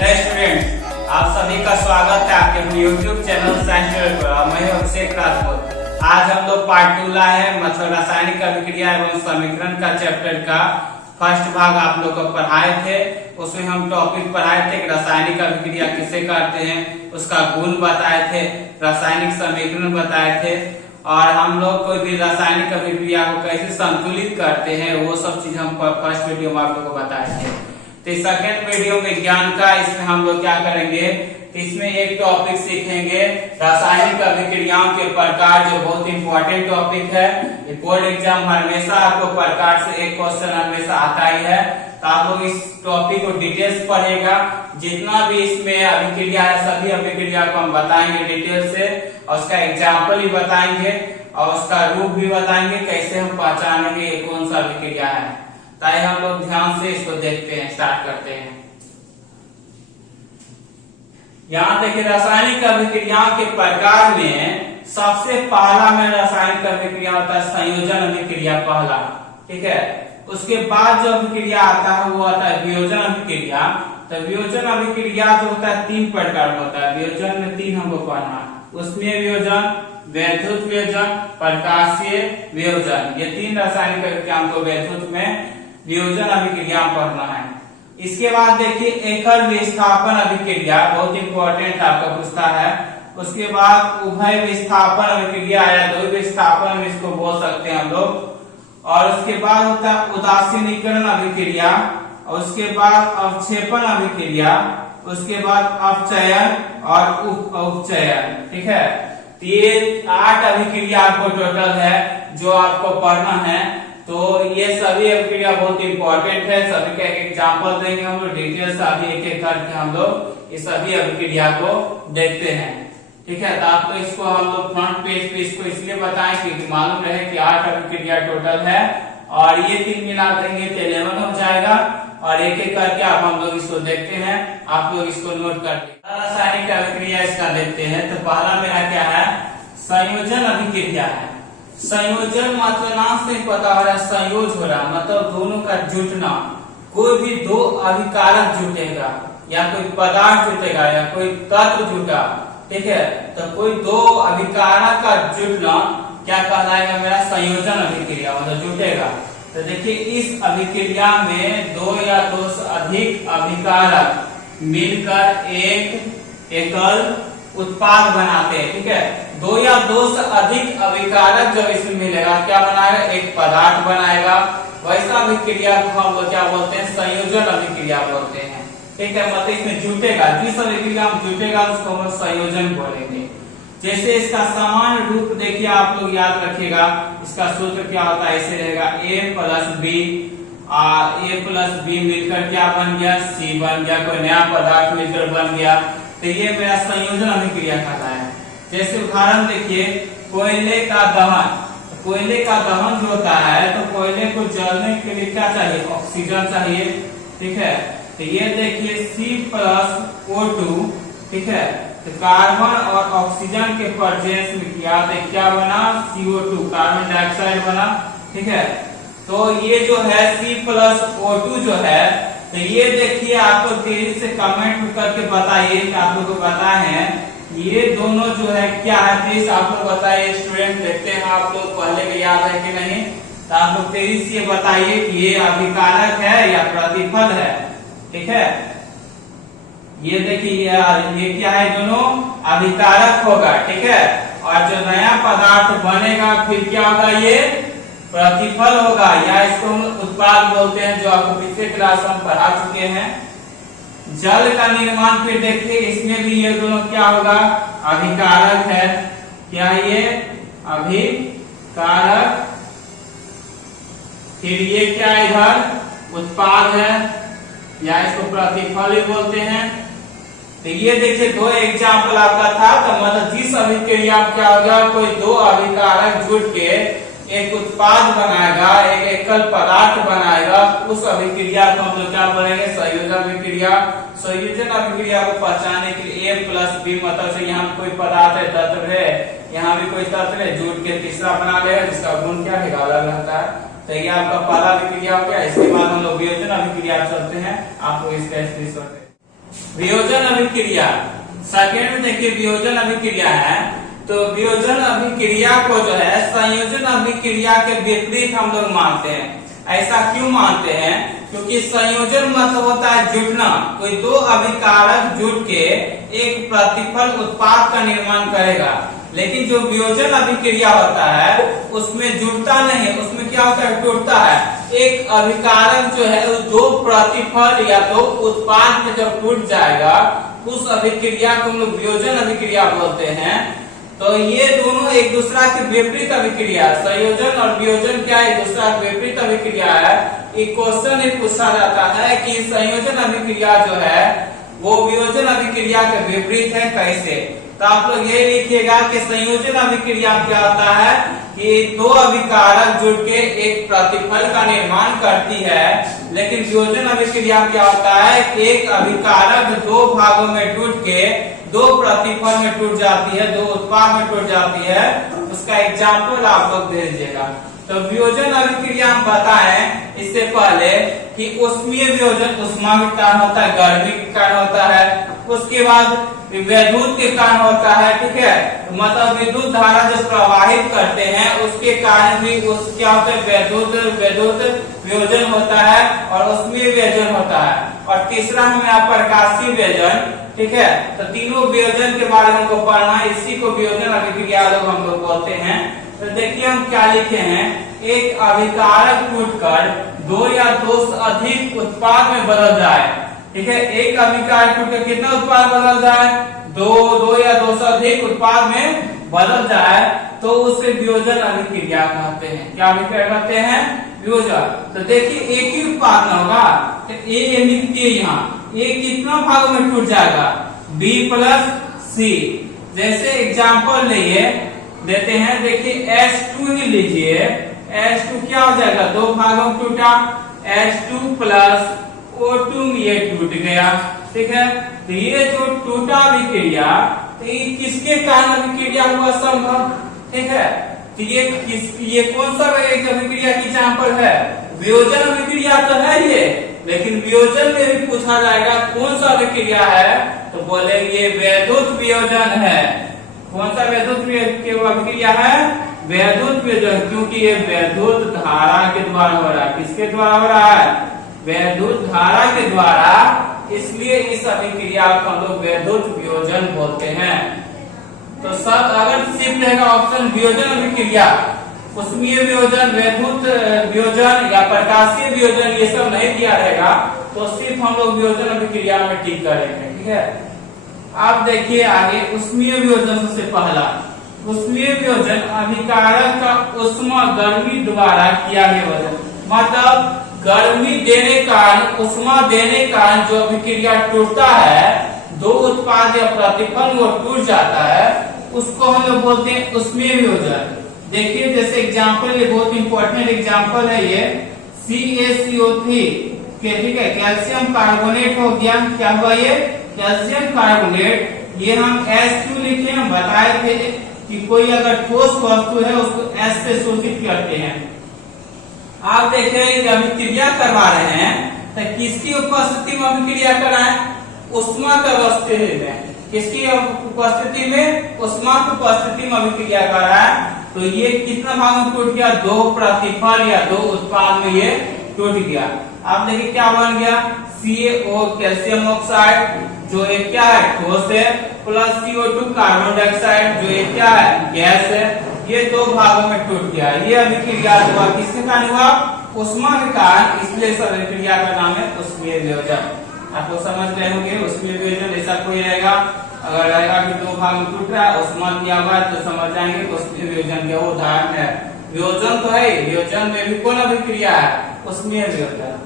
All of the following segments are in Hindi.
हेलो स्टूडेंट, आप सभी का स्वागत है आपके अपने YouTube चैनल साइंस पर। मैं हूं अभिषेक राजपूत। आज हम लोग पार्ट 2 लाए हैं, मतलब रासायनिक अभिक्रिया एवं समीकरण का चैप्टर का फर्स्ट भाग आप लोग को पढ़ाए थे। उसमें हम टॉपिक पढ़ाए थे कि रासायनिक अभिक्रिया किसे कहते हैं, उसका गुण बताए थे, रासायनिक समीकरण बताए थे और हम लोग कोई भी रासायनिक अभिक्रिया को कैसे संतुलित करते हैं वो सब चीज हम फर्स्ट वीडियो में आप लोग को बताए थे। तो सेकंड वीडियो में ज्ञान का, इसमें हम लोग क्या करेंगे, तो इसमें एक टॉपिक सीखेंगे रासायनिक अभिक्रियाओं के प्रकार, जो बहुत इंपॉर्टेंट टॉपिक है। बोर्ड एग्जाम हमेशा आपको प्रकार से एक क्वेश्चन हमेशा आता ही है, तो आप लोग इस टॉपिक को डिटेल्स पढ़ेगा। जितना भी इसमें अभिक्रिया है सभी अभिक्रिया को हम बताएंगे डिटेल से, और उसका एग्जाम्पल भी बताएंगे और उसका रूप भी बताएंगे, कैसे हम पहचानेंगे ये कौन सा अभिक्रिया है। ताकि हम लोग ध्यान से इसको देखते हैं, स्टार्ट करते हैं। यहाँ देखिए रासायनिक अभिक्रियाओं के प्रकार में सबसे पहला में रासायनिक अभिक्रिया होता है संयोजन अभिक्रिया, पहला, ठीक है। उसके बाद जो अभिक्रिया आता है वो आता है वियोजन अभिक्रिया। तो वियोजन अभिक्रिया जो होता है 3 प्रकार का होता है। वियोजन में 3 हमको पढ़ना है, उसमें वियोजन, वैद्युत वियोजन, प्रकाशीय वियोजन। ये 3 रासायनिक अभिक्रिया हमको वैद्युत में वियोजन अभिक्रिया पढ़ना है। इसके बाद देखिए एकल विस्थापन अभिक्रिया, बहुत इंपॉर्टेंट आपका पूछता है। उसके बाद उभय विस्थापन अभिक्रिया या द्वि विस्थापन इसको बोल सकते हैं हम लोग। और उसके बाद होता है उदासीनीकरण अभिक्रिया, और उसके बाद अवक्षेपण अभिक्रिया, उसके बाद अपचयन और उपचयन, ठीक है। ये 8 अभिक्रिया आपको टोटल है जो आपको पढ़ना है। तो ये सभी अभिक्रिया बहुत इंपॉर्टेंट है, सभी का एक एग्जाम्पल देंगे हम लोग डिटेल से, अभी एक एक करके हम लोग इस सभी अभिक्रिया को देखते हैं, ठीक है। तो आपको इसको हम लोग फ्रंट पेज पे इसको इसलिए बताएं कि मालूम रहे कि 8 अभिक्रिया टोटल है, और ये 3 मिला देंगे तो 11 हो जाएगा। और एक एक करके अब हम लोग इसको देखते हैं, आप लोग इसको नोट करते हैं। रासायनिक अभिक्रिया इसका देखते हैं। तो पहला मेरा क्या है, संयोजन अभिक्रिया है। संयोजन मतलब नाम से ही पता हो रहा है, संयोज हो रहा, मतलब दोनों का जुटना। कोई भी 2 अभिकारक जुटेगा या कोई पदार्थ जुटेगा या कोई तत्व जुटा, ठीक है, तो कोई 2 अभिकारक का जुटना क्या कहलाएगा, मेरा संयोजन अभिक्रिया, मतलब जुटेगा। तो देखिए इस अभिक्रिया में 2 या 2 से अधिक अभिकारक मिलकर एक एकल उत्पाद बनाते हैं, ठीक है। 2 या 2 से अधिक अभिकारक जब इसमें मिलेगा क्या बनाएगा, एक पदार्थ बनाएगा। वैसा अभिक्रिया को हम लोग क्या बोलते हैं, संयोजन अभिक्रिया बोलते हैं, ठीक है। मतलब इसमें जुटेगा, जिस अभिक्रिया में जुटेगा उसको हम संयोजन बोलेंगे। जैसे इसका सामान्य रूप देखिए आप लोग याद रखिएगा, इसका सूत्र क्या होता है, ऐसे रहेगा A प्लस बी मिलकर क्या बन गया, C बन गया, कोई नया पदार्थ मिलकर बन गया। तो ये मेरा संयोजन अभिक्रिया कहता है। जैसे उदाहरण देखिए कोयले का दहन। कोयले का दहन जो होता है तो कोयले को जलने के लिए क्या चाहिए, ऑक्सीजन चाहिए, ठीक है। तो ये देखिए C+O2, ठीक है। तो कार्बन और ऑक्सीजन के प्रेजेंस में किया तो क्या बना, CO2, कार्बन डाइऑक्साइड बना, ठीक है। तो ये जो है C+O2 जो है, तो ये देखिए आपको तेजी से कमेंट करके बताइए कि आप लोग को पता है ये दोनों जो है क्या है, प्लीज आप लोग बताइए। स्टूडेंट देखते हैं आप लोग पहले के याद है कि नहीं, तो आप लोग तेजी से बताइए कि ये अभिकारक है या प्रतिफल है, ठीक है। ये देखिए ये क्या है, दोनों अभिकारक होगा, ठीक है। और जो नया पदार्थ बनेगा फिर क्या होगा, ये प्रतिफल होगा, या इसको हम उत्पाद बोलते हैं, जो आपको पिछले क्लास में पढ़ा चुके हैं। जल का निर्माण फिर देखिए इसमें भी ये दोनों क्या होगा, अभिकारक है। क्या ये अभिकारक, फिर ये क्या इधर उत्पाद है या इसको प्रतिफल ही बोलते हैं। तो ये देखिए 2 एग्जाम्पल आपका था। तो मतलब जिस अभिक्रिया क्या होगा, कोई 2 अभिकारक जुट के एक उत्पाद बनाएगा, एक एकल पदार्थ बनाएगा, उस अभिक्रिया को हम लोग क्या बोलेंगे, संयोजन अभिक्रिया। संयोजन अभिक्रिया को पहचानने के लिए A+B, मतलब से यहाँ कोई पदार्थ है, तत्व है, यहाँ भी कोई तत्व है, जुट के तीसरा बना लेगा जिसका गुण क्या है, अलग रहता है। तो ये आपका पहला अभिक्रिया हो गया। इसके बाद हम लोग वियोजन अभिक्रिया चलते हैं, आप लोग इसका स्क्रीनशॉट वियोजन अभिक्रिया। सेकेंड में देखिए वियोजन अभिक्रिया है, तो वियोजन अभिक्रिया को जो है संयोजन अभिक्रिया के विपरीत हम लोग मानते हैं। ऐसा क्यों मानते हैं? क्योंकि संयोजन मतलब होता है जुड़ना, कोई दो अभिकारक जुड़ के एक प्रतिफल उत्पाद का निर्माण करेगा। लेकिन जो वियोजन अभिक्रिया होता है उसमें जुड़ता नहीं, उसमें क्या होता है, टूटता है। एक अभिकारक जो है दो प्रतिफल या दो उत्पाद में जब टूट जाएगा उस अभिक्रिया को हम लोग वियोजन अभिक्रिया बोलते हैं। तो ये दोनों एक दूसरा के विपरीत अभिक्रिया, संयोजन और वियोजन क्या एक दूसरा के विपरीत अभिक्रिया है। एक क्वेश्चन पूछा जाता है कि संयोजन अभिक्रिया जो है वो वियोजन अभिक्रिया के विपरीत है, कैसे? तो आप लोग ये लिखिएगा कि संयोजन अभिक्रिया क्या होता है कि दो अभिकारक जुड़ के एक प्रतिफल का निर्माण करती है। लेकिन वियोजन अभिक्रिया क्या होता है कि एक अभिकारक दो भागों में टूट के दो प्रतिफल में टूट जाती है, दो उत्पाद में टूट जाती है। उसका एग्जाम्पल आप लोग दे दीजिएगा। तो वियोजन अभिक्रिया हम बताएं इससे पहले कि उष्मीय वियोजन उष्मा के कारण होता है, गर्मी के कारण होता है। उसके बाद वैद्युत के कारण होता है, ठीक है, मतलब विद्युत धारा जो प्रवाहित करते हैं उसके कारण भी उस क्या होता है, वैद्युत वियोजन होता है और उष्मीय वियोजन होता है। और तीसरा हमें प्रकाशीय वियोजन, ठीक है। तो तीनों वियोजन के बारे में हमको पढ़ना है, इसी को वियोजन अभिक्रिया हम लोग बोलते हैं। तो देखिए हम क्या लिखे हैं, एक अभिकारक टूटकर दो या दो से अधिक उत्पाद में बदल जाए, ठीक है। एक अभिकारक टूटकर कितना उत्पाद बदल जाए, दो या दो से अधिक उत्पाद में बदल जाए तो उसे वियोजन अभिक्रिया कहते हैं। क्या अभिक्रिया कहते हैं? वियोजन। तो देखिए एक ही उत्पाद न होगा, तो ए लिखते यहाँ, ए कितना भागों में टूट जाएगा, B प्लस C। जैसे एग्जाम्पल लिए देते हैं, देखिए H2 ही लीजिए, H2 क्या हो जाएगा, दो भागों में टूटा, H2 प्लस O2 में ये टूट गया, ठीक है। तो ये जो टूटा अभिक्रिया, तो ये किसके कारण अभिक्रिया हुआ संभव, ठीक है। तो ये कौन सा एक अभिक्रिया की एग्जाम्पल है, वियोजन अभिक्रिया तो है ये, लेकिन वियोजन में भी पूछा जाएगा कौन सा अभिक्रिया है, तो बोलेंगे वैद्युत वियोजन है। कौन सा वैद्युत अभिक्रिया है, वैद्युत वियोजन, क्योंकि ये वैद्युत धारा के द्वारा हो रहा है। किसके द्वारा हो रहा है, वैद्युत धारा के द्वारा, इसलिए इस अभिक्रिया को हम लोग वैद्युत वियोजन बोलते हैं। तो सब अगर सिर्फ रहेगा ऑप्शन वियोजन अभिक्रिया, उष्मीय वियोजन, वैद्युत वियोजन या प्रकाशीय वियोजन, ये सब नहीं दिया रहेगा तो सिर्फ हम लोग वियोजन अभिक्रिया में टिक करेंगे, ठीक है। आप देखिए आगे उष्मीय वियोजन। सबसे पहला उष्मीय वियोजन अभिकारक का उष्मा गर्मी द्वारा किया गया वियोजन, मतलब गर्मी देने कारण, उष्मा देने कारण जो अभिक्रिया टूटता है, दो उत्पाद या प्रतिफल वो टूट जाता है, उसको हम लोग बोलते हैं उष्मीय वियोजन। देखिए जैसे एग्जाम्पल, ये बहुत इंपॉर्टेंट एग्जाम्पल है ये, CaCO3 के, ठीक है, कैल्शियम कार्बोनेट हो गया, क्या हुआ ये कैल्शियम कार्बोनेट। ये हम H2 लिखे, हम बताए थे कि कोई अगर ठोस वस्तु है उसको S से शोषित करते हैं। आप देख रहे हैं अभिक्रिया करवा रहे हैं, तो किसकी उपस्थिति में अभिक्रिया कराएं, उष्मा की उपस्थिति में। किसकी उपस्थिति में, उष्मा की उपस्थिति में अभिक्रिया कराएं। तो ये कितना भाग में टूट गया, दो प्रतिफल या दो उत्पाद में ये टूट गया। आप देखिए क्या बन गया, CaO कैल्शियम ऑक्साइड, जो ये क्या है ठोस है, प्लस CO2 कार्बन डाइऑक्साइड, जो ये क्या है गैस है। ये दो भागों में टूट गया। ये अभिक्रिया हुआ किसके कारण हुआ, उष्मा के कारण, इसलिए इस अभिक्रिया का नाम है उष्मीय वियोजन। आपको समझ गए होंगे उष्मीय वियोजन ऐसा कोई रहेगा, अगर रहेगा कि दो भाग में टूट रहा है, उष्मा दिया हुआ है, तो समझ जाएंगे उष्मीय वियोजन के उदाहरण है। वियोजन तो है, वियोजन में भी कौन अभिक्रिया है, उष्मीय वियोजन।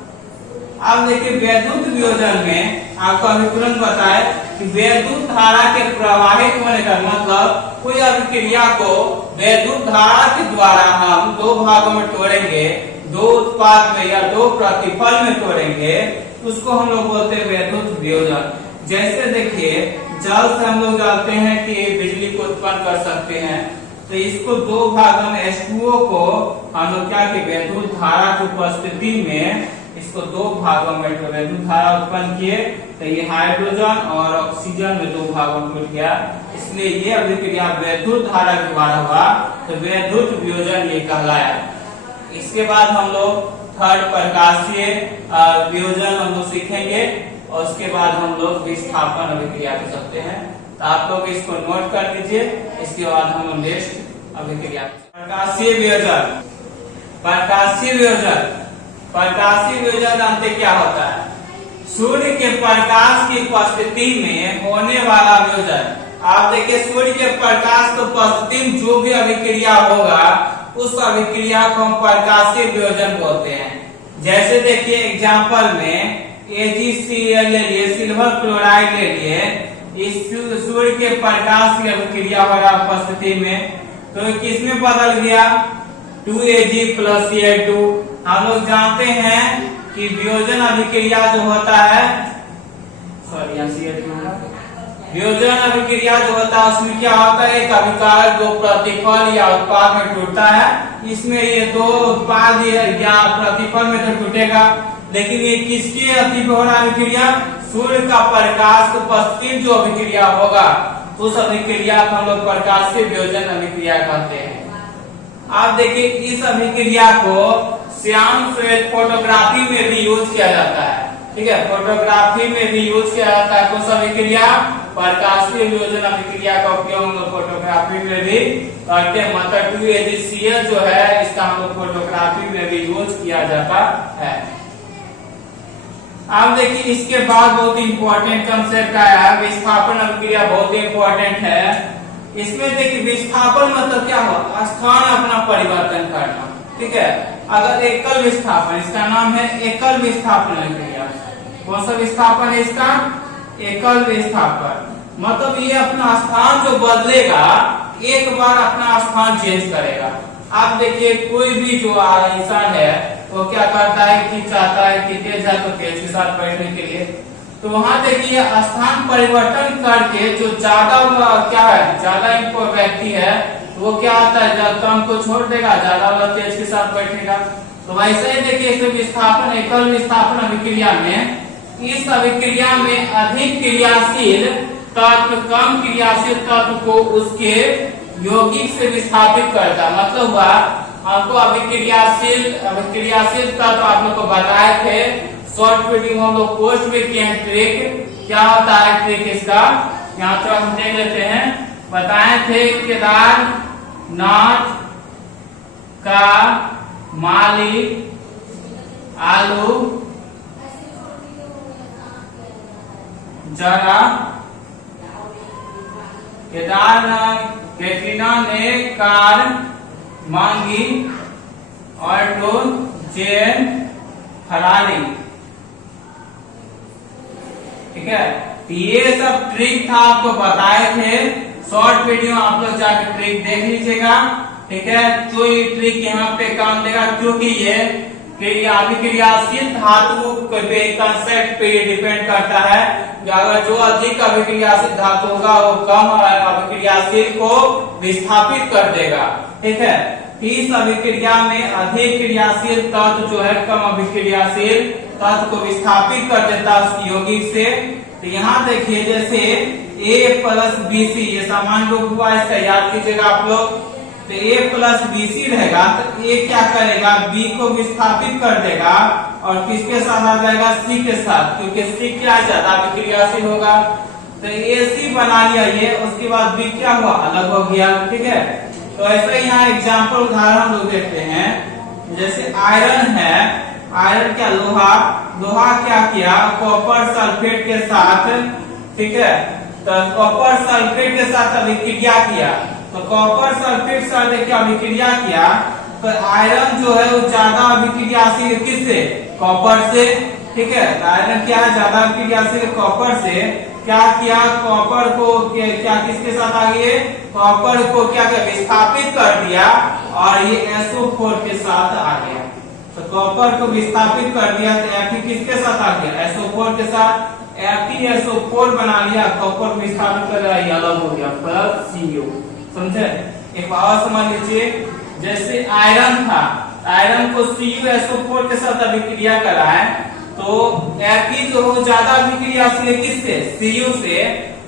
अब देखिए वैद्युत वियोजन में आपको अभी तुरंत बताए कि वैद्युत धारा के प्रवाहित होने का मतलब, कोई अभिक्रिया को वैद्युत धारा के द्वारा हम दो भागों में तोड़ेंगे, दो उत्पाद में या दो प्रतिफल में तोड़ेंगे, उसको हम लोग बोलते हैं वैद्युत वियोजन। जैसे देखिए जल से हम लोग जानते हैं कि बिजली को उत्पन्न कर सकते हैं, तो इसको दो भागों में H2O को हम लोग क्या कि वैद्युत धारा की उपस्थिति में इसको दो भागों में वैद्युत धारा उत्पन्न किए, तो ये हाइड्रोजन और ऑक्सीजन में दो भागों में टूट गया, इसलिए ये अभिक्रिया वैद्युत धारा के द्वारा हुआ, तो वैद्युत वियोजन ये कहलाया। इसके बाद हम लोग थर्ड प्रकाशीय वियोजन हम लोग सीखेंगे, और उसके बाद हम लोग विस्थापन अभिक्रिया कर सकते हैं। तो आप लोग इसको नोट कर लीजिए, इसके बाद हम नेक्स्ट अभिक्रिया। प्रकाशीय वियोजन, प्रकाशीय वियोजन, प्रकाशीय वियोजन जानते क्या होता है? सूर्य के प्रकाश की उपस्थिति में होने वाला वियोजन। आप देखिए सूर्य के प्रकाश की उपस्थिति में जो भी अभिक्रिया होगा उस अभिक्रिया को हम प्रकाशीय वियोजन बोलते हैं। जैसे देखिए एग्जांपल में AgCl ले लिए, सिल्वर क्लोराइड ले लिए, इस सूर्य के प्रकाश की अभिक्रिया हो रहा उपस्थिति में, तो किसमें बदल गया? 2Ag + Cl2। हम लोग जानते हैं कि वियोजन अभिक्रिया जो होता है, सॉरी यहाँ Cl2, वियोजन अभिक्रिया जो होता है उसमें क्या होता है? एक अभिकारक दो प्रतिफल या उत्पाद में टूटता है। इसमें ये दो उत्पाद या प्रतिफल में तो टूटेगा, लेकिन ये किसके अति हो रहा अभिक्रिया? सूर्य का प्रकाश की उपस्थिति जो अभिक्रिया होगा उस अभिक्रिया को हम लोग प्रकाशीय वियोजन अभिक्रिया कहते हैं। आप देखिए इस अभिक्रिया को श्याम श्वेत फोटोग्राफी में भी यूज किया जाता है, ठीक है, फोटोग्राफी में भी यूज किया जाता है। कौन सा अभिक्रिया? प्रकाशीय वियोजन अभिक्रिया का उपयोग हम लोग फोटोग्राफी में भी करते हैं। मतलब 2AgCl जो है इसका हम लोग फोटोग्राफी में भी यूज किया जाता है। अब देखिए इसके बाद बहुत इंपॉर्टेंट कंसेप्ट आया, विस्थापन अभिक्रिया बहुत इंपॉर्टेंट है। इसमें देखिए विस्थापन मतलब क्या हुआ? स्थान अपना परिवर्तन करना, ठीक है। अगर एकल विस्थापन, इसका नाम है एकल विस्थापन अभिक्रिया। कौन सा विस्थापन है इसका? एकल विस्थापन। मतलब ये अपना स्थान जो बदलेगा, एक बार अपना स्थान चेंज करेगा। आप देखिए कोई भी जो इंसान है वो क्या करता है कि चाहता है कि तेज है तो तेज के साथ बैठने के लिए, तो वहां देखिए स्थान परिवर्तन करके जो ज्यादा क्या है, ज्यादा व्यक्ति है वो क्या आता है, जब कम को छोड़ देगा, ज्यादा वाला तेज के साथ बैठेगा। तो वैसे ही देखिए इस विस्थापन, एकल विस्थापन अभिक्रिया में, इस अभिक्रिया में अधिक क्रियाशील तत्व कम क्रियाशील तत्व को उसके यौगिक से विस्थापित करता। मतलब हुआ हमको अभिक्रियाशील तत्व आप लोग को बताए थे शॉर्ट वीडियो हम लोग पोस्ट में किए हैं। ट्रिक क्या होता है? ट्रिक इसका यहाँ तो हम देख लेते हैं। बताए थे केदारनाथ का मालिक आलू जरा, कैटरीना ने कार मांगी, ऑटो जेन फरारी, ठीक है। तो ये सब ट्रिक था, आपको बताए थे। शॉर्ट वीडियो आप लोग जाकर ट्रिक देख लीजिएगा, ठीक है। तो ये ट्रिक यहाँ पे काम देगा क्योंकि ये अभिक्रियाशील धातु पे कंसेप्ट पे डिपेंड करता है। अगर जो अधिक अभिक्रियाशील धातु होगा वो कम अभिक्रियाशील को विस्थापित कर देगा, ठीक है। इस अभिक्रिया में अधिक क्रियाशील तत्व जो है कम अभिक्रियाशील तत्व को विस्थापित कर देता है उसकी यौगिक से। तो यहाँ देखिए जैसे A + BC ये सामान्य रूप हुआ, इसका याद कीजिएगा आप लोग। तो A + BC रहेगा तो A क्या करेगा? B को विस्थापित कर देगा और किसके साथ आ जाएगा? C के साथ, क्योंकि C क्या ज्यादा अभिक्रियाशील होगा। तो AC बना लिया ये, उसके बाद B क्या हुआ? अलग हो गया, ठीक है। तो ऐसे ही यहाँ एग्जाम्पल उदाहरण हम लोग देखते हैं। जैसे आयरन है, आयरन क्या? लोहा क्या किया? कॉपर सल्फेट के साथ, ठीक है। तो कॉपर सल्फेट के साथ अभिक्रिया किया, तो कॉपर सल्फेट से देखिए अभिक्रिया किया, तो आयरन जो है वो ज्यादा अभिक्रियाशील किससे? कॉपर से, ठीक है। आयरन क्या है? ज्यादा अभिक्रियाशील कॉपर से। क्या किया? कॉपर को क्या किसके साथ आ गए? कॉपर को क्या विस्थापित कर दिया और ये SO4 के साथ आ गया। तो कॉपर को विस्थापित कर दिया तो Fe किसके साथ आ गया? SO4 के साथ। FeSO4 बना लिया, कॉपर विस्थापित कर दिया, ये अलग हो गया +CO। समझे? एक और समझ लीजिए, जैसे आयरन था, आयरन को CuSO4 के साथ अभिक्रिया कराएं तो Fe जो हो ज्यादा अभिक्रियाशील है किससे, Cu से,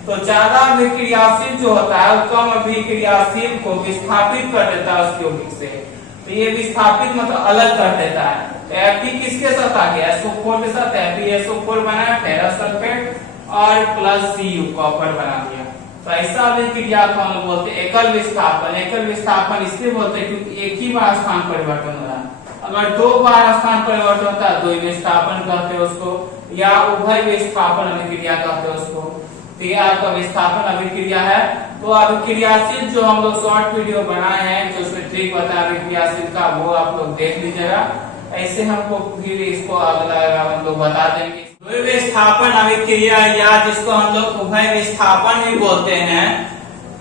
तो ज्यादा अभिक्रियाशील जो होता है वो कम अभिक्रियाशील को विस्थापित कर देता है उसके यौगिक से। तो ये विस्थापित मतलब अलग कर देता है। तो Fe किसके साथ आ गया, SO4 के साथ, FeSO4 बनाया फेरस सल्फेट और प्लस Cu कॉपर बना दिया। तो ऐसा अभिक्रिया को हम बोलते हैं एकल विस्थापन। एकल विस्थापन इसलिए बोलते हैं क्योंकि एक ही बार स्थान परिवर्तन हो रहा है। अगर दो बार स्थान परिवर्तन होता है द्वि विस्थापन कहते हैं उसको, या उभय विस्थापन अभिक्रिया कहते हैं उसको। तो ये आपका विस्थापन अभिक्रिया है। तो अभिक्रियाशील जो हम लोग शॉर्ट वीडियो बनाए हैं जो उसमें ट्रिक बताया अभिक्रियाशील का, वो आप लोग देख लीजिएगा। ऐसे हमको फिर इसको अगला हम लोग बता देंगे। द्वि विस्थापन अभिक्रिया या जिसको हम लोग उभय विस्थापन भी बोलते हैं।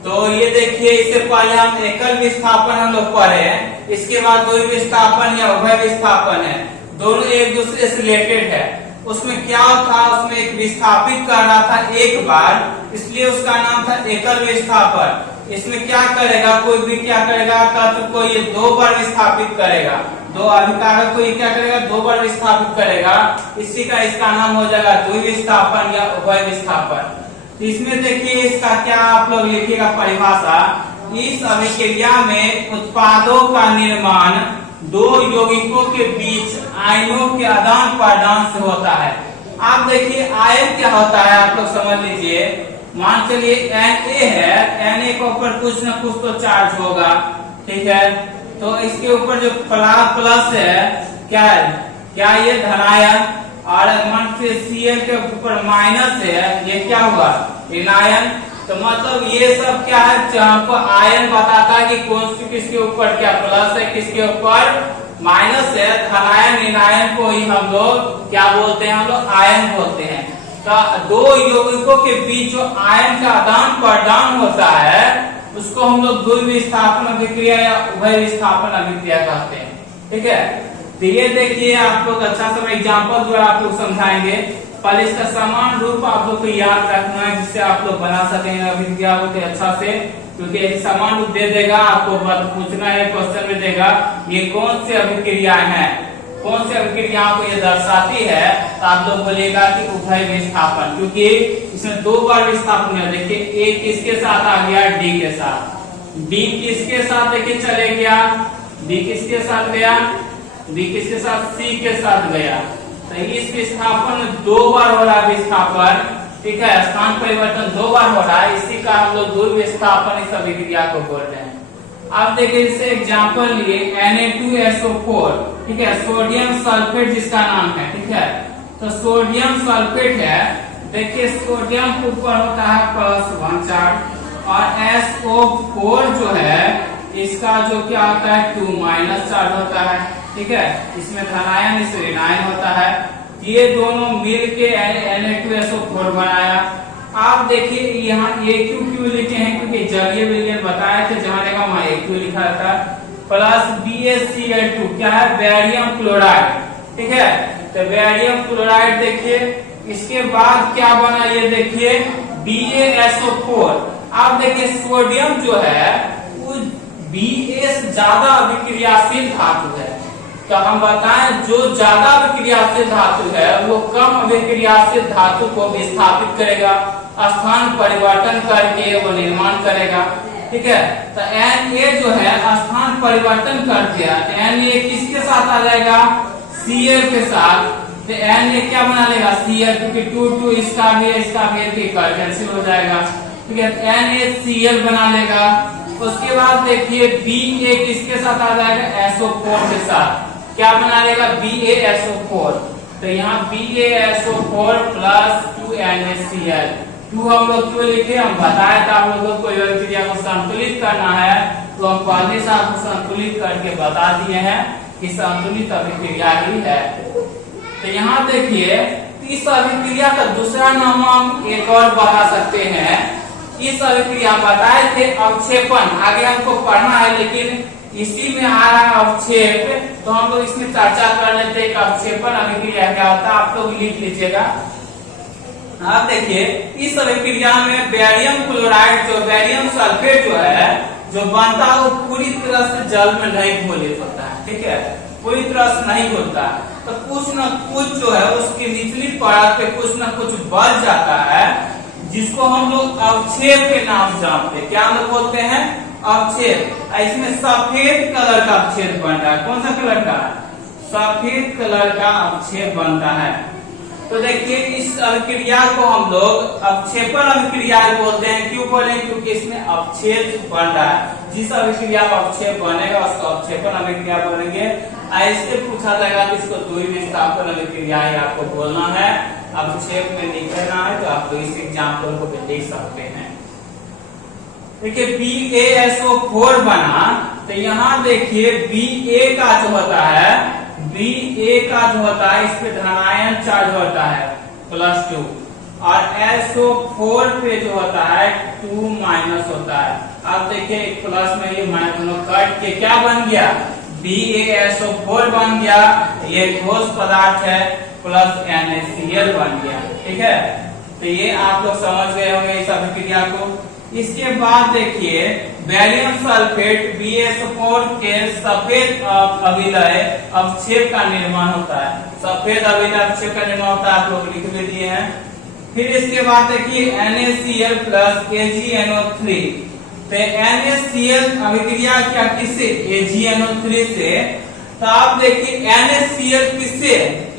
तो ये देखिए, इससे पहले हम एकल विस्थापन हम लोग पढ़े हैं, इसके बाद द्वि विस्थापन या उभय विस्थापन है, दोनों एक दूसरे से रिलेटेड है। उसमें क्या था, उसमें एक विस्थापित कर रहा था एक बार, इसलिए उसका नाम था एकल विस्थापन। इसमें क्या करेगा, कोई भी क्या करेगा, तत्व को ये दो बार विस्थापित करेगा, दो अभिकारक को ये क्या करेगा, दो बार विस्थापित करेगा। इसी का इसका नाम हो जाएगा द्वि विस्थापन या उभय विस्थापन। तो इसमें देखिए इसका क्या आप लोग लिखिएगा परिभाषा। इस अभिक्रिया में उत्पादों का निर्माण दो यौगिकों के बीच आयनों के आदान प्रदान से होता है। आप देखिए आयन क्या होता है आप लोग समझ लीजिए। मान चलिए Na है, Na के ऊपर कुछ न कुछ तो चार्ज होगा, ठीक है। तो इसके ऊपर जो प्लस है क्या है, क्या ये धनायन, और मान से Cl के ऊपर माइनस है, ये क्या हुआ ऋणायन। तो मतलब ये सब क्या है, हमको आयन बताता है कि कौन सी किसके ऊपर क्या प्लस है, किसके ऊपर माइनस है। धनायन ऋणायन को ही हम लोग क्या बोलते हैं, हम लोग आयन बोलते हैं। तो दो यौगिकों के बीच जो आयन का आदान प्रदान होता है उसको हम लोग द्वि विस्थापन अभिक्रिया या उभय विस्थापन अभिक्रिया कहते हैं, ठीक है। तो ये देखिए आप लोग अच्छा सा एग्जाम्पल द्वारा आप लोग समझाएंगे। पहले इसका समान रूप आप लोग को याद रखना है जिससे आप लोग बना सकेंगे अभिक्रिया को अच्छा से, क्योंकि समान रूप दे देगा आपको पूछना है, क्वेश्चन में देगा ये कौन सी अभिक्रिया है, कौन सी अभिक्रियाओं को ये दर्शाती है, तो आप लोग बोलेगा कि उभय विस्थापन, क्योंकि इसमें दो बार विस्थापन है। देखिए एक किसके साथ आ गया, डी के साथ, डी किसके साथ देखिए चले गया, डी किसके साथ गया, डी किसके साथ, सी के साथ गया। तो इस विस्थापन में दो बार हो रहा है विस्थापन, ठीक है, स्थान परिवर्तन दो बार हो रहा है, इसी का हम लोग द्वि विस्थापन इस अभिक्रिया को बोल रहे हैं। आप देखिए इससे एग्जाम्पल लिए Na2SO4, ठीक है, सोडियम सल्फेट जिसका नाम है, ठीक है। तो सोडियम सल्फेट है, देखिए सोडियम के ऊपर होता है +1 चार्ज और SO4 जो है इसका जो क्या होता है 2- चार्ज होता है, ठीक है। इसमें धनायन इस ऋणायन होता है। ये दोनों मिल के Na2SO4 बनाया। आप देखिए यहाँ AQ क्यों लिखे हैं, क्योंकि जलीय विलयन बताया थे, जहां देखा वहां AQ लिखा था। प्लस BaCl2 क्या है, बैरियम क्लोराइड, ठीक है। तो बैरियम क्लोराइड देखिए, इसके बाद क्या बना ये देखिए BaSO4। आप देखिए सोडियम जो है वो Ba से ज्यादा अभिक्रियाशील धातु है। तो हम बताएं जो ज्यादा अभिक्रियाशील धातु है वो कम अभिक्रियाशील धातु को विस्थापित करेगा, स्थान परिवर्तन करके वो निर्माण करेगा, ठीक है। तो Na जो है स्थान परिवर्तन कर दिया, Na किसके साथ आ जाएगा, Cl के साथ। तो Na क्या बना लेगा, Cl, क्योंकि 2 इसका भी कैंसिल हो जाएगा, ठीक है। NaCl बना लेगा। उसके बाद देखिए Ba किसके साथ आ जाएगा, SO4 के साथ, क्या बना लेगा, BaSO4। तो यहाँ BaSO4 + 2NaCl। 2 हम लोग क्यों लिखे, हम बताया था आप लोगों को अभिक्रिया को संतुलित करना है, तो हम पहले से आपको संतुलित करके बता दिए हैं कि संतुलित अभिक्रिया ही है। तो यहाँ देखिए इस अभिक्रिया का दूसरा नाम हम एक और बता सकते हैं। इस अभिक्रिया बताए थे अवक्षेपण, आगे हमको पढ़ना है लेकिन इसी में आ रहा है अवक्षेप, तो हम लोग इसमें चर्चा कर लेते हैं कि अवक्षेपण अभिक्रिया क्या होता है, आप लोग लिख लीजिएगा। आप देखिए इस अभिक्रिया में बैरियम क्लोराइड जो बैरियम सल्फेट जो है जो बनता है वो पूरी तरह से जल में नहीं घोलित होता है, ठीक है। पूरी तरह से नहीं होता है, तो कुछ न कुछ जो है उसकी निचली परत पे कुछ न कुछ बच जाता है, जिसको हम लोग अवक्षेप के नाम जानते हैं। क्या हम लोग बोलते हैं? अवक्षेप। इसमें सफेद कलर का अवक्षेप बन रहा है। कौन सा कलर का? सफेद कलर का अवक्षेप बनता है। तो देखिए इस अभिक्रिया को हम लोग अवक्षेपण अभिक्रिया बोलते हैं। क्यों बोले? क्योंकि इसमें अवक्षेप बन रहा है। जिस अभिक्रिया का अवक्षेप बनेगा उसको अवक्षेपण अभिक्रिया बोलेंगे। ऐसे पूछा जाएगा कि इसको द्वि विस्थापन अभिक्रिया ही आपको बोलना है, अवक्षेप में लिखना है, तो आप इस एग्जाम्पल को भी लिख सकते हैं। देखिए BaSO4 बना, तो यहाँ देखिए Ba का जो होता है, Ba का जो होता है इस पे धनायन चार्ज होता है +2, और SO4 पे जो होता है 2- होता है। अब देखिए प्लस में ये माइनस कट के क्या बन गया? BaSO4 बन गया। ये ठोस पदार्थ है प्लस NaCl बन गया। ठीक है, तो ये आप लोग समझ गए होंगे इस अभिक्रिया को। इसके बाद देखिए बैरियम सल्फेट BaSO4 के सफेद अभिलय अवक्षेप का निर्माण होता है। सफेद अभिलय अवक्षेप का निर्माण होता है, आप लोग लिख भी दिए हैं। फिर इसके बाद देखिए NaCl प्लस AgNO3, तो NaCl अभिक्रिया क्या किससे? AgNO3 से। तो आप देखिए NaCl किससे?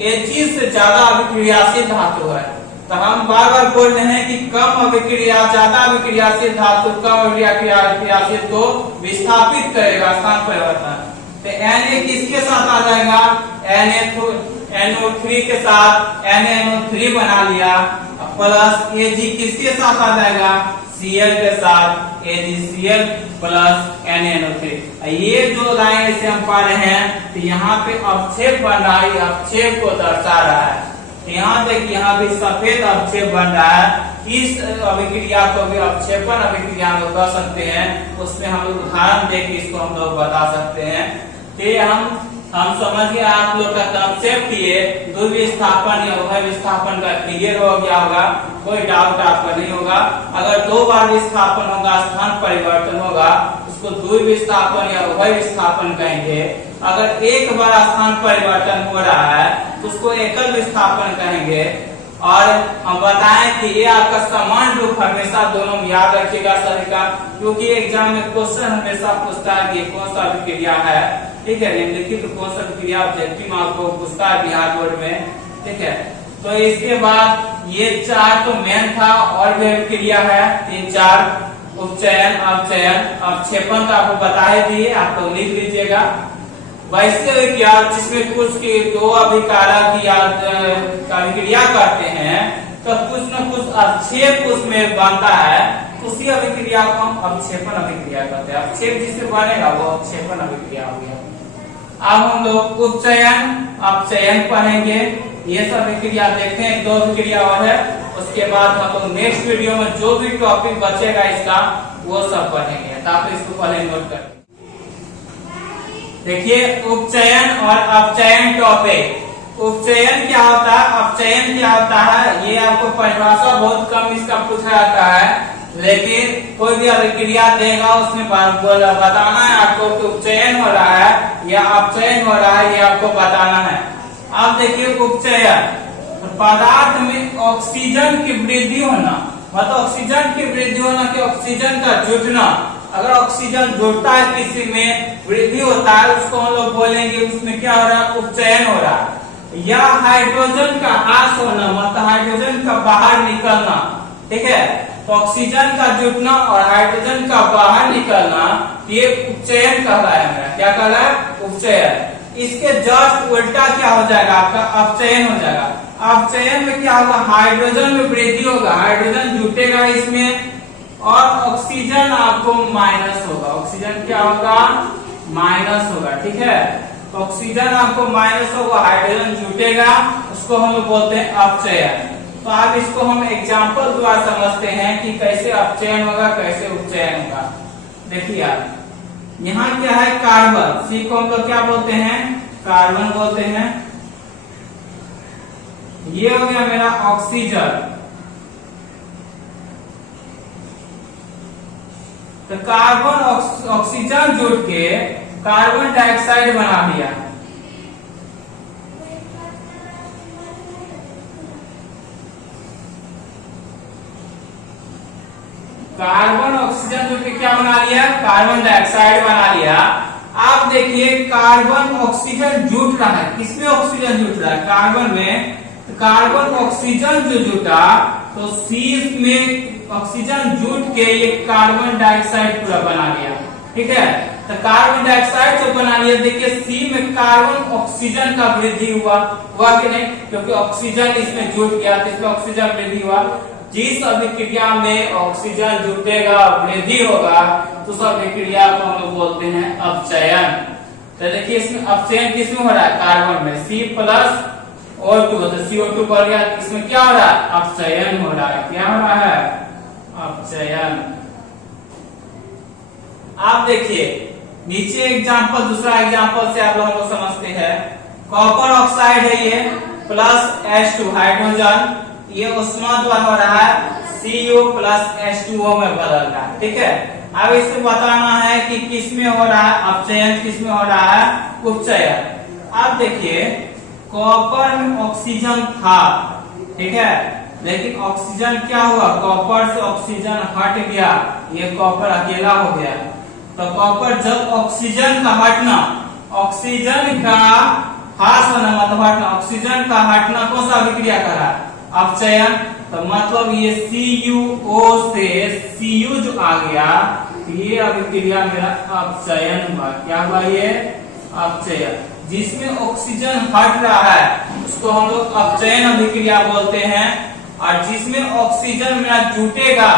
Ag से ज्यादा अभिक्रियाशील धातु है। तो हम बार बार बोल रहे हैं कि कम अभिक्रिया ज्यादा अभिक्रियाशील धातु कम अभिक्रियाशील को विस्थापित करेगा, स्थान परिवर्तन। तो Na किसके साथ आ जाएगा? NO3 के साथ NaNO3 बना लिया, प्लस Ag किसके साथ आ जाएगा? Cl के साथ AgCl प्लस NaNO3। ये जो लाइन इसे हम पढ़ रहे हैं, तो यहाँ पे अवक्षेप बन रहा है, अवक्षेप को दर्शा रहा है। यहाँ देखिए यहाँ भी सफेद अवक्षेप बन रहा है। इस अभिक्रिया को भी अवक्षेपण अभिक्रिया हम लोग कर सकते हैं। उसमें हम लोग उदाहरण देके इसको हम लोग बता सकते हैं कि हम समझ गए। आप लोग का कंसेप्ट ये द्विविस्थापन या उभय विस्थापन का क्लियर हो गया होगा, कोई डाउट आपका नहीं होगा। अगर 2 बार विस्थापन होगा, स्थान परिवर्तन होगा, उसको द्विविस्थापन या उभय विस्थापन कहेंगे। अगर एक बार स्थान परिवर्तन हो रहा है तो उसको एकल विस्थापन कहेंगे। और हम बताएं कि ये आपका समान रूप हमेशा दोनों में याद रखिएगा सभी का, क्योंकि एग्जाम में क्वेश्चन हमेशा पूछता है कि कौन सा अभिक्रिया है। ठीक है, निम्नलिखित तो कौन सा अभिक्रिया ऑब्जेक्टिव आपको पूछता है बिहार बोर्ड में। ठीक है, तो इसके बाद ये 4 तो मेन था, और भी अभिक्रिया है 3-4, उपचयन, अवचयन, अवक्षेपण तो आपको बता ही दिए, आप लोग लिख लीजिएगा। वैसे क्या जिसमें कुछ के 2 अभिकारक या अभिक्रिया करते हैं, तो कुछ न कुछ अवक्षेप उसमें बनता है, उसी अभिक्रिया को हम अवक्षेपण अभिक्रिया कहते हैं। अवक्षेप जिससे बनेगा वो अवक्षेपण अभिक्रिया हो गया। अब हम लोग उपचयन अपचयन पढ़ेंगे। ये सब अभिक्रिया देखते हैं, 2 अभिक्रिया और है। उसके बाद हम लोग नेक्स्ट वीडियो में जो भी टॉपिक बचेगा इसका वो सब पढ़ेंगे, तो आप इसको पहले नोट कर देखिए। उपचयन और अपचयन टॉपिक। उपचयन क्या होता है, अपचयन क्या होता है, ये आपको परिभाषा बहुत कम इसका पूछा जाता है, लेकिन कोई भी अभिक्रिया देगा उसमें बताना है आपको कि उपचयन हो रहा है या अपचयन हो रहा है, ये आपको बताना है। अब देखिए उपचयन, पदार्थ में ऑक्सीजन की वृद्धि होना, मतलब ऑक्सीजन की वृद्धि होना कि ऑक्सीजन का जुटना। अगर ऑक्सीजन जुड़ता है किसी में, वृद्धि होता है, उसको हम लोग बोलेंगे उसमें क्या हो रहा है? उपचयन हो रहा है। या हाइड्रोजन का ह्रास होना, मतलब हाइड्रोजन का बाहर निकलना। ठीक है, तो ऑक्सीजन का जुटना और हाइड्रोजन का बाहर निकलना, ये उपचयन कहलाया है। क्या कहलाया? उपचयन। इसके जस्ट उल्टा क्या हो जाएगा? आपका अपचयन हो जाएगा। अपचयन में क्या होगा? हाइड्रोजन में वृद्धि होगा, हाइड्रोजन जुटेगा इसमें, और ऑक्सीजन आपको माइनस होगा। ऑक्सीजन क्या होगा? माइनस होगा। ठीक है, तो ऑक्सीजन आपको माइनस होगा, हाइड्रोजन जुटेगा, उसको हम लोग बोलते हैं अपचयन। तो आप इसको हम एग्जाम्पल द्वारा समझते हैं कि कैसे अपचयन होगा, कैसे उपचयन होगा। देखिए आप यहाँ क्या है? कार्बन, सी को हम लोग क्या बोलते हैं? कार्बन बोलते हैं। ये हो गया मेरा ऑक्सीजन। तो कार्बन ऑक्सीजन जुड़ के कार्बन डाइऑक्साइड बना दिया। कार्बन ऑक्सीजन जो कि क्या बना लिया, कार्बन डाइऑक्साइड बना लिया। आप देखिए कार्बन ऑक्सीजन जुट रहा है, किसमें ऑक्सीजन जुट रहा है, कार्बन में। तो कार्बन ऑक्सीजन जो जुटा तो सी में ऑक्सीजन जुट के ये कार्बन डाइऑक्साइड पूरा बना लिया, ठीक है। तो कार्बन डाइऑक्साइड जो बना लिया, देखिए सी में कार्बन ऑक्सीजन का वृद्धि हुआ कि नहीं, क्योंकि ऑक्सीजन इसमें जुट गया तो इसमें ऑक्सीजन वृद्धि हुआ। जिस अभिक्रिया में ऑक्सीजन जुटेगा, वृद्धि होगा, तो उस अभिक्रिया को हम लोग बोलते हैं अपचयन। तो देखिए इसमें अपचयन किसमें हो रहा है, कार्बन में C प्लस O2, तो CO2 बढ़ गया, इसमें क्या हो रहा है, अपचयन हो रहा है। क्या हो रहा है, अपचयन। आप देखिए नीचे एग्जांपल, दूसरा एग्जांपल से आप लोग समझते हैं। कॉपर ऑक्साइड है ये प्लस H2 हाइड्रोजन, ये उष्मा द्वारा हो रहा है Cu प्लस H2O में बदल रहा है, ठीक है। अब इसे बताना है कि किसमें हो रहा है अपचयन, किसमें हो रहा है उपचयन। आप देखिए कॉपर में ऑक्सीजन था, ठीक है, लेकिन ऑक्सीजन क्या हुआ, कॉपर से ऑक्सीजन हट गया, ये कॉपर अकेला हो गया। तो कॉपर जब ऑक्सीजन का हटना, ऑक्सीजन का ह्रास होना मतलब हटना, ऑक्सीजन का हटना कौन सा अभिक्रिया कर रहा है, अपचयन। तो मतलब ये CuO से Cu जो आ गया, ये अभिक्रिया मेरा अपचयन हुआ। क्या हुआ, ये अपचयन। जिसमें ऑक्सीजन हट रहा है उसको हम लोग अपचयन अभिक्रिया बोलते हैं। और जिसमें ऑक्सीजन मेरा जुटेगा,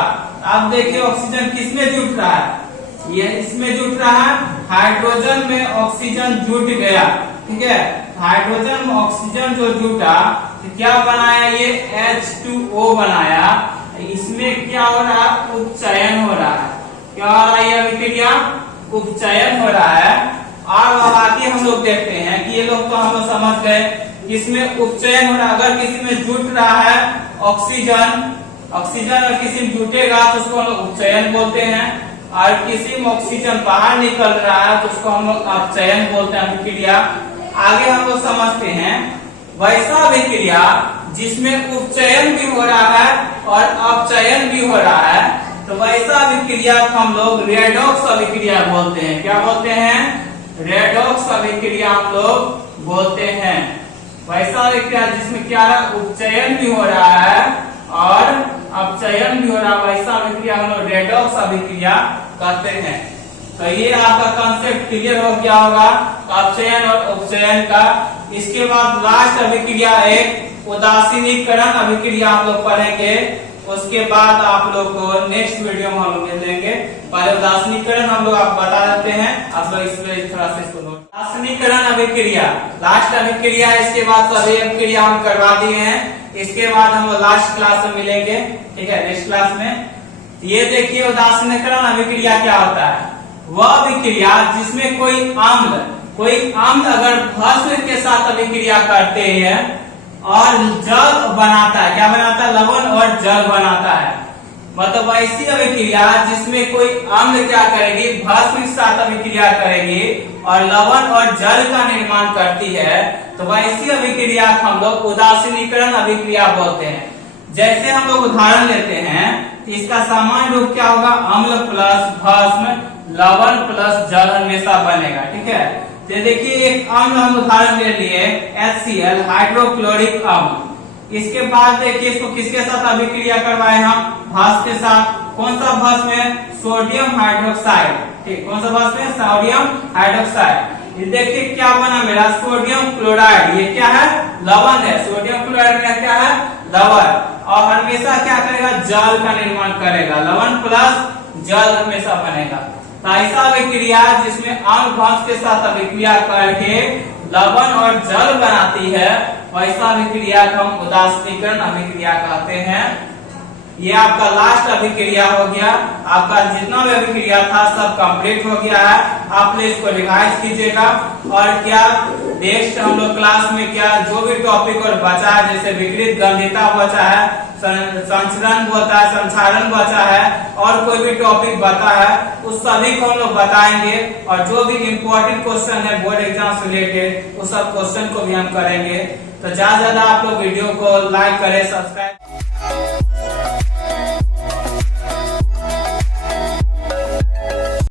आप देखिए ऑक्सीजन किसमें जुट रहा है, ये इसमें जुट रहा है, हाइड्रोजन में ऑक्सीजन जुट गया, ठीक है। हाइड्रोजन में ऑक्सीजन जो जुटा तो क्या बनाया, ये H2O बनाया। इसमें क्या हो रहा है, उपचयन हो रहा है। क्या हो रहा है, ये अभिक्रिया उपचयन हो रहा है। और अब आगे हम लोग देखते हैं कि ये लोग तो हम लोग समझ गए, इसमें उपचयन हो रहा है। अगर किसी में जुट रहा है ऑक्सीजन, ऑक्सीजन अगर किसी में जुटेगा तो उसको हम लोग उपचयन बोलते हैं। और किसी में ऑक्सीजन बाहर निकल रहा है तो उसको हम लोग अपचयन बोलते हैं अभिक्रिया। आगे हम लोग समझते हैं वैसा अभिक्रिया जिसमें उपचयन भी हो रहा है और अपचयन भी हो रहा है, तो वैसा अभिक्रिया को हम लोग रेडॉक्स अभिक्रिया बोलते हैं। क्या बोलते हैं, रेडॉक्स अभिक्रिया हम लोग बोलते हैं। वैसा अभिक्रिया जिसमें क्या उपचयन भी हो रहा है और अपचयन भी हो रहा है, वैसा अभिक्रिया हम लोग रेडॉक्स अभिक्रिया कहते हैं। तो ये आपका कंसेप्ट क्लियर हो गया होगा अपचयन और उपचयन का। इसके बाद लास्ट अभिक्रिया एक उदासीनीकरण अभिक्रिया हम लोग पढ़ेंगे। उसके बाद आप लोग को नेक्स्ट वीडियो में हम लोग मिलेंगे। पहले उदासीनीकरण हम लोग आप बता देते हैं, आप लोग इसमें थोड़ा सा इसको उदासीनीकरण अभिक्रिया लास्ट अभिक्रिया। इसके बाद सभी अभिक्रिया हम करवा दिए हैं। इसके बाद हम लास्ट क्लास में मिलेंगे, ठीक है, नेक्स्ट क्लास में। ये देखिए उदासीनीकरण अभिक्रिया क्या होता है, वह अभिक्रिया जिसमें कोई अम्ल अगर भस्म के साथ अभिक्रिया करते हैं और जल बनाता है, क्या बनाता है, लवण और जल बनाता है। मतलब ऐसी अभिक्रिया जिसमें कोई अम्ल क्या करेगी, भस्म के साथ अभिक्रिया करेगी और लवण और जल का निर्माण करती है, तो वैसी अभिक्रिया हम लोग उदासीनीकरण अभिक्रिया बोलते हैं। जैसे हम लोग उदाहरण लेते हैं, इसका सामान्य रूप क्या होगा, अम्ल प्लस भस्म लवण प्लस जल हमेशा बनेगा, ठीक है। तो देखिए एक अम्ल हम उदाहरण ले लिए HCl हाइड्रोक्लोरिक अम्ल। इसके बाद देखिए इसको किसके साथ अभिक्रिया करवाए हम, भस्म के साथ। कौन सा भस्म है, सोडियम हाइड्रोक्साइड, ठीक, कौन सा भस्म है, सोडियम हाइड्रोक्साइड। ये देखिए क्या बना मेरा, सोडियम क्लोराइड। ये क्या है, लवण है। सोडियम क्लोराइड में क्या है, लवण। और हमेशा क्या करेगा, जल का निर्माण करेगा, लवण प्लस जल हमेशा बनेगा। तो ऐसा अभिक्रिया जिसमें अम्ल भस्म के साथ अभिक्रिया करके लवण और जल बनाती है, वैसा अभिक्रिया को हम उदासीनीकरण अभिक्रिया कहते हैं। ये आपका लास्ट अभिक्रिया हो गया। आपका जितना भी अभिक्रिया था सब कंप्लीट हो गया है। आपने इसको रिवाइज कीजिएगा। और क्या नेक्स्ट हम लोग क्लास में क्या जो भी टॉपिक और बचा है, जैसे विकृत गंधिता बचा है, संचरण बचा है, संचारण बचा है, और कोई भी टॉपिक बता है, उस सभी को हम लोग बताएंगे। और जो भी इम्पोर्टेंट क्वेश्चन है बोर्ड एग्जाम से रिलेटेड, उस सब क्वेश्चन को भी हम करेंगे। तो ज्यादा आप लोग वीडियो को लाइक करें, सब्सक्राइब